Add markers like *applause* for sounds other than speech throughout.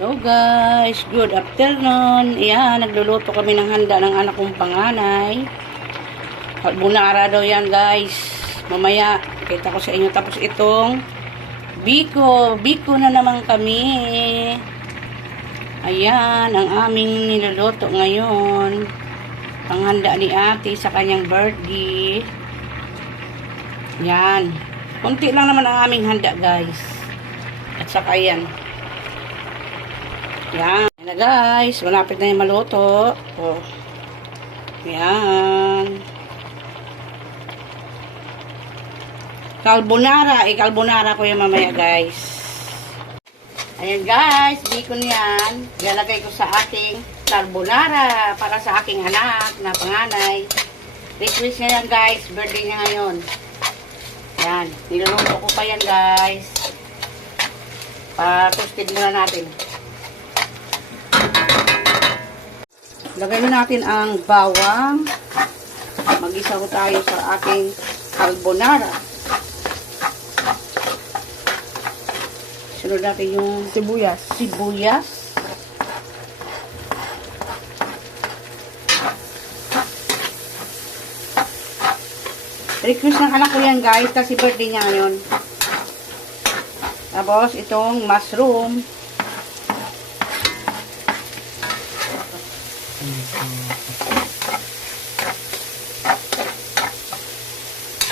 Hello guys, good afternoon. Ayan, nagluluto kami ng handa ng anak kong panganay. Bunara daw yan guys. Mamaya, kita ko sa inyo. Tapos itong biko. Biko na naman kami. Ayan, ang aming niluluto ngayon. Panghanda ni ate sa kanyang birthday. Yan. Kunti lang naman ang aming handa guys. At saka yan. Yan. Yan na guys. Malapit na yung maluto. Oh. Yan. Carbonara. Eh, carbonara ko yung mamaya guys. Ayan guys. Bacon yan. Ilalagay ko sa aking carbonara para sa aking anak na panganay. Request niya yan guys. Birthday niya ngayon. Yan. Niluluto ko pa yan guys. Pa-toasted muna natin. Lagay na natin ang bawang. Mag-isa ko tayo sa aking carbonara. Sunod natin yung Sibuyas. sibuyas. Request ng anak ko yan guys kasi birthday niya ngayon. Tapos itong mushroom.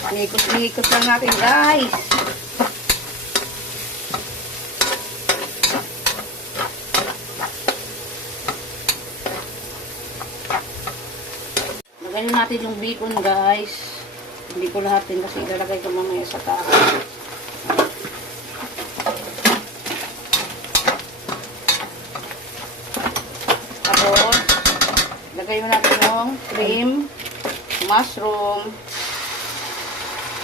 Nikos-nikos lang natin guys. Lagyan natin yung bacon guys. Hindi ko lahat din kasi ilalagay ko mamaya sa taas. Tapos, lagay mo natin yung cream, mushroom,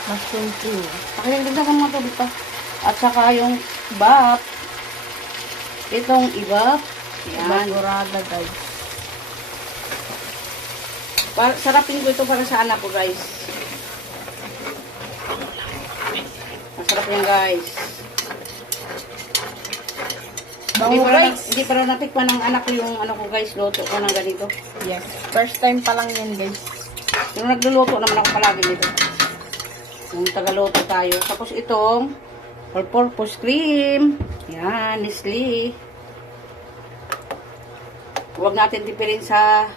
Mushroom cream. Pakilagdag ang mga tubig pa. At saka yung bap. Itong ibap. Yan. Bagorada guys. Para, sarapin ko ito para sa anak ko, guys. Masarap yan, guys. Bango guys. hindi rin natikman ng anak ko yung ano ko, guys. Luto ko ng ganito. Yes. First time pa lang yan guys. Yung nagluluto naman ako palagi nito. Yung tagaluto tayo. Tapos itong all-purpose cream. Yan, Nestle. Huwag natin tipirin sa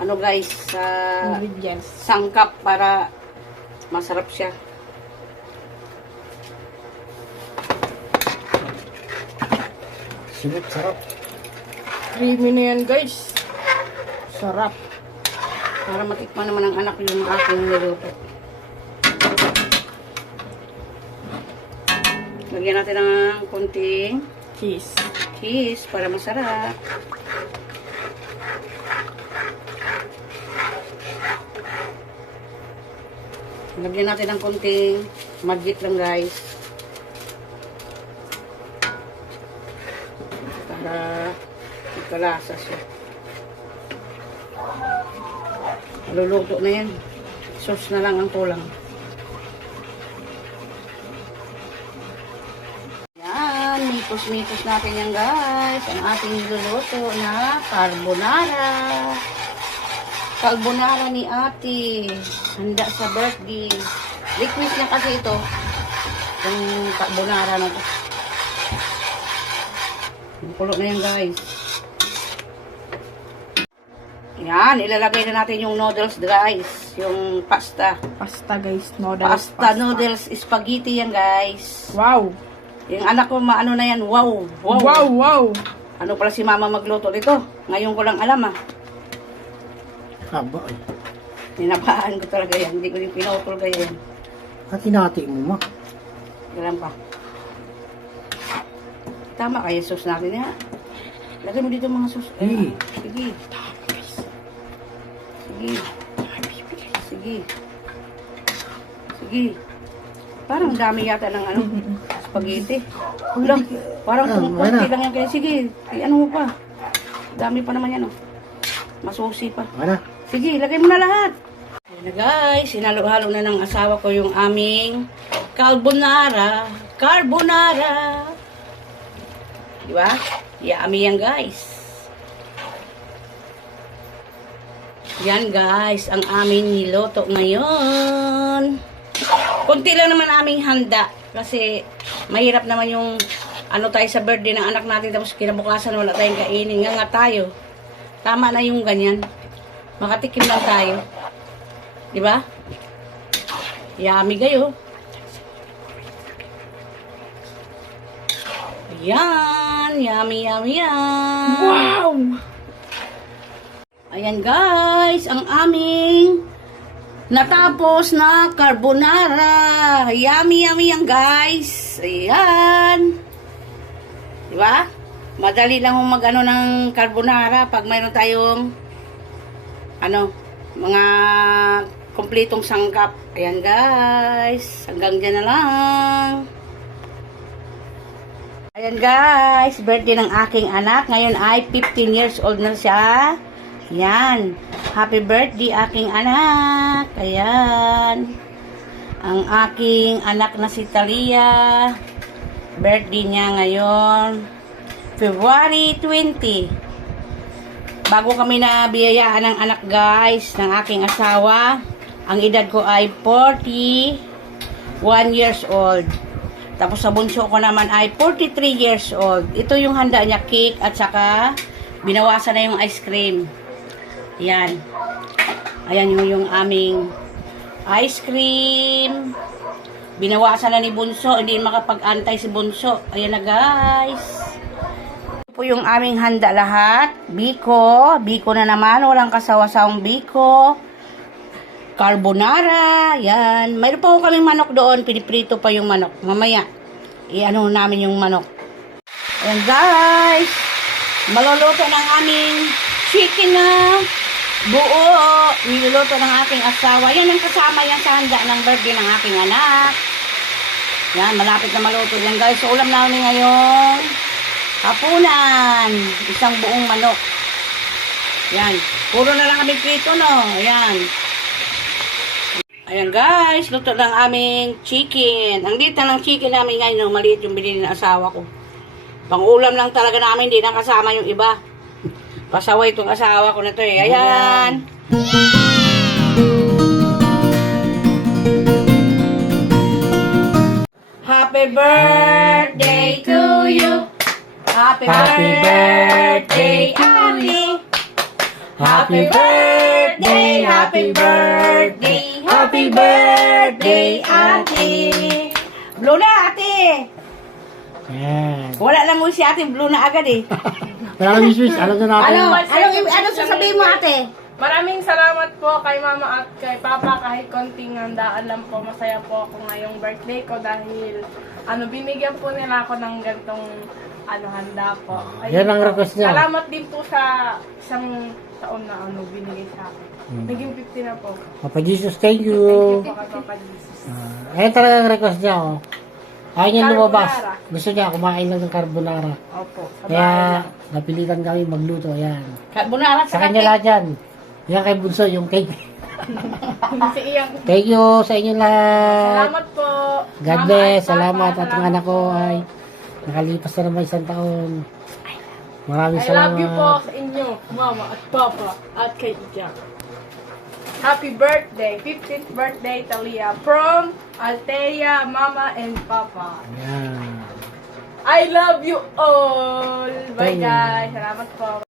ano guys, sa Ingredients. sangkap para masarap siya. Sinip, sarap. Creamy na yan guys. Sarap. Para matikman naman ng anak yung aking niluto. Lagyan natin ng konting Cheese. cheese para masarap. Lagyan natin ng konting magit lang guys. Para ikalasa siya. Luluto na yan. Sauce na lang ang kulang. Yan, mikos-mikos natin yan guys. Ang ating niluluto na carbonara. Carbonara ni ate. Handa sa birthday. Request niya kasi ito. Yung carbonara na to. Kulo na yan guys. Yan, ilalagay na natin yung noodles guys. Yung pasta. Pasta guys. Noodles. Pasta, noodles, spaghetti yan guys. Wow. Yung anak ko, maano na yan, wow, wow. Wow. Wow. Ano pala si mama magluto dito? Ngayon ko lang alam ah. Haba eh. Ninabahan ko talaga yan. Hindi ko yung pinutol kaya yan. At hinati mo ma. Ganun pa. Tama kaya sauce natin yan. Lagay mo dito mga sauce. Eh. Sige. Sige. Sige. Sige. Parang dami yata ng ano, *laughs* spaghetti. Ulang, parang Ah, kumukunti wala. lang yan. Kaya sige, ano mo pa? Dami pa naman yan, oh. Masusi pa. Sige, lagay mo na lahat. Ayan na guys, sinalo-halo na ng asawa ko yung aming carbonara. Carbonara. Di ba? Yummy yan, guys. Yan, guys. Ang aming niloto ngayon. Kunti lang naman aming handa. Kasi, mahirap naman yung ano tayo sa birthday ng anak natin tapos kinabukasan wala tayong kainin. Nga nga tayo. Tama na yung ganyan. Makatikim lang tayo. Di ba? Yummy kayo. Yan. Yummy, yummy, yan. Wow! Ayan guys, ang aming natapos na carbonara. Yummy, yummy yan guys. Ayan. Diba? Madali lang yung mag-ano ng carbonara pag mayroon tayong ano, mga kompletong sangkap. Ayan guys. Hanggang dyan na lang. Ayan guys, birthday ng aking anak. Ngayon ay 15 years old na siya. Yan. Happy birthday aking anak. Ayan. Ang aking anak na si Talia. Birthday niya ngayon. February 20. Bago kami na biyayaan ng anak guys, ng aking asawa. Ang edad ko ay 41 years old. Tapos sa bunso ko naman ay 43 years old. Ito yung handa niya, cake at saka binawasan na yung ice cream. Yan. Ayan yung, yung aming ice cream. Binawasan na ni Bunso. Hindi makapag-antay si Bunso. Ayan na guys. Ito po yung aming handa lahat. Biko. Biko na naman. Walang kasawa-sawang biko. Carbonara. Yan. Mayroon po kaming manok doon. Piniprito pa yung manok. Mamaya. I-ano namin yung manok. Ayan guys. Maluluto ng aming chicken na buo. Niluluto ng aking asawa. Yan ang kasama yan sa handa ng birthday ng aking anak. Yan, malapit na maluto yan guys. So, ulam namin ngayon. Hapunan. Isang buong manok. Yan. Puro na lang kami prito, no? Ayan. Ayan guys, luto ng aming chicken. Ang liit na ng chicken namin ngayon, no? maliit yung binili ng asawa ko. Pang ulam lang talaga namin, hindi na kasama yung iba. *laughs* Pasaway itong asawa ko na to eh. Ayan. Happy birthday to you. Happy, Happy birthday, Ali. Happy birthday, happy birthday, happy birthday, ate. Blue na, ate. Yan. Wala lang mo si ate, blue na agad eh. *laughs* Maraming Swiss. Alam na natin. Ano, ano, ano sasabihin mo ate? Maraming salamat po kay mama at kay papa kahit konting handaan lang po. Masaya po ako ngayong birthday ko dahil ano binigyan po nila ako ng gantong ano handa po. Ah, yan ang po. request niya. Salamat din po sa isang taon na ano binigay sa akin. Hmm. Naging 50 na po. Papa Jesus, thank Thank you you. po kay Papa Jesus. Ah, ayan talaga ang request niya. Oh. Ayaw niya lumabas. Carbonara. Gusto niya kumain lang ng carbonara. Opo. Sa Kaya bahay napilitan kami magluto. Ayan. Carbonara Sa kanya lahat yan. Yan kay Bunso, yung cake. lang. *laughs* si Iyang. Thank you sa inyo lahat. Salamat po. God Mama bless. Papa, Salamat. At ang salamat anak ko po. ay nakalipas na naman isang taon. Maraming I salamat. love you po sa inyo, mama at papa, at kay Ija. Happy birthday, 15th birthday, Talia, from Altea, mama and papa. Ayan. I love you all! Bye guys! Salamat po.